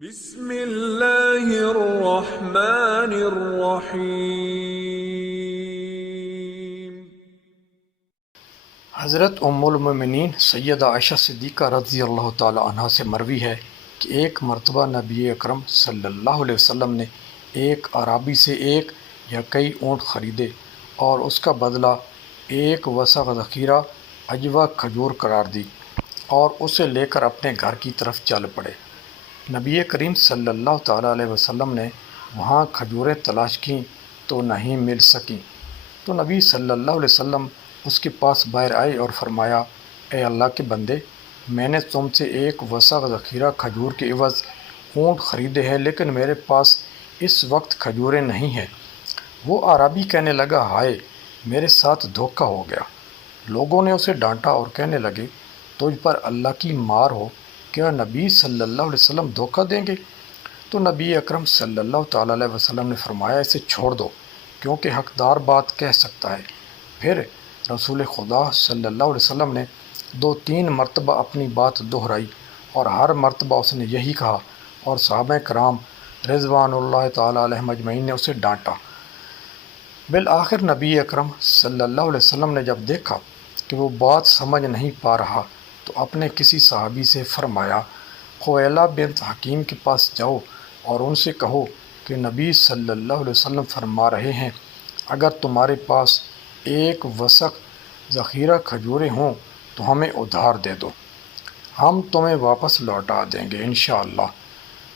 بسم اللہ الرحمن الرحیم۔ حضرت ام المومنین سیدہ عائشہ صدیقہ رضی اللہ تعالی عنہ سے مروی ہے کہ ایک مرتبہ نبی اکرم صلی اللہ علیہ وسلم نے ایک اعرابی سے ایک یا کئی اونٹ خریدے اور اس کا بدلہ ایک وسق ذخیرہ عجوہ کھجور قرار دی اور اسے لے کر اپنے گھر کی طرف چل پڑے۔ نبی کریم صلی اللہ تعالیٰ علیہ وسلم نے وہاں کھجوریں تلاش کیں تو نہیں مل سکیں، تو نبی صلی اللہ علیہ وسلم اس کے پاس باہر آئے اور فرمایا، اے اللہ کے بندے، میں نے تم سے ایک وسق ذخیرہ کھجور کے عوض اونٹ خریدے ہیں، لیکن میرے پاس اس وقت کھجوریں نہیں ہیں۔ وہ اعرابی کہنے لگا، ہائے، میرے ساتھ دھوکہ ہو گیا۔ لوگوں نے اسے ڈانٹا اور کہنے لگے، تجھ پر اللہ کی مار ہو، کیا نبی صلی اللہ علیہ وسلم دھوکہ دیں گے؟ تو نبی اکرم صلی اللہ تعالیٰ علیہ وسلم نے فرمایا، اسے چھوڑ دو، کیونکہ حقدار بات کہہ سکتا ہے۔ پھر رسول خدا صلی اللہ علیہ وسلم نے 2-3 مرتبہ اپنی بات دہرائی اور ہر مرتبہ اس نے یہی کہا، اور صحابہ کرام رضوان اللہ تعالیٰ علیہم اجمعین نے اسے ڈانٹا۔ بالآخر نبی اکرم صلی اللہ علیہ وسلم نے جب دیکھا کہ وہ بات سمجھ نہیں پا رہا تو اپنے کسی صحابی سے فرمایا، خویلہ بنت حکیم کے پاس جاؤ اور ان سے کہو کہ نبی صلی اللہ علیہ وسلم فرما رہے ہیں، اگر تمہارے پاس ایک وسق ذخیرہ کھجوریں ہوں تو ہمیں ادھار دے دو، ہم تمہیں واپس لوٹا دیں گے انشاءاللہ۔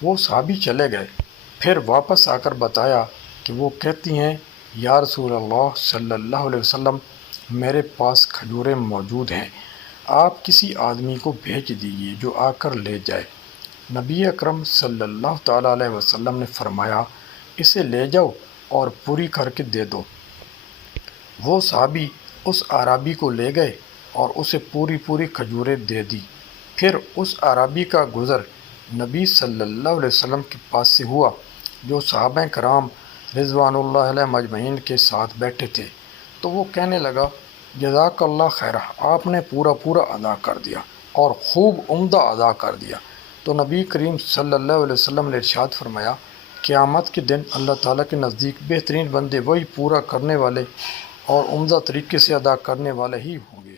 وہ صحابی چلے گئے، پھر واپس آ کر بتایا کہ وہ کہتی ہیں، یا رسول اللہ صلی اللہ علیہ وسلم، میرے پاس کھجوریں موجود ہیں، آپ کسی آدمی کو بھیج دیجیے جو آ کر لے جائے۔ نبی اکرم صلی اللہ تعالیٰ علیہ وسلم نے فرمایا، اسے لے جاؤ اور پوری کر کے دے دو۔ وہ صحابی اس اعرابی کو لے گئے اور اسے پوری کھجوریں دے دی۔ پھر اس اعرابی کا گزر نبی صلی اللہ علیہ وسلم کے پاس سے ہوا، جو صحابہ کرام رضوان اللہ علیہ مجمعین کے ساتھ بیٹھے تھے، تو وہ کہنے لگا، جزاک اللہ خیرہ، آپ نے پورا ادا کر دیا اور خوب عمدہ ادا کر دیا۔ تو نبی کریم صلی اللہ علیہ وسلم نے ارشاد فرمایا، قیامت کے دن اللہ تعالیٰ کے نزدیک بہترین بندے وہی پورا کرنے والے اور عمدہ طریقے سے ادا کرنے والے ہی ہوں گے۔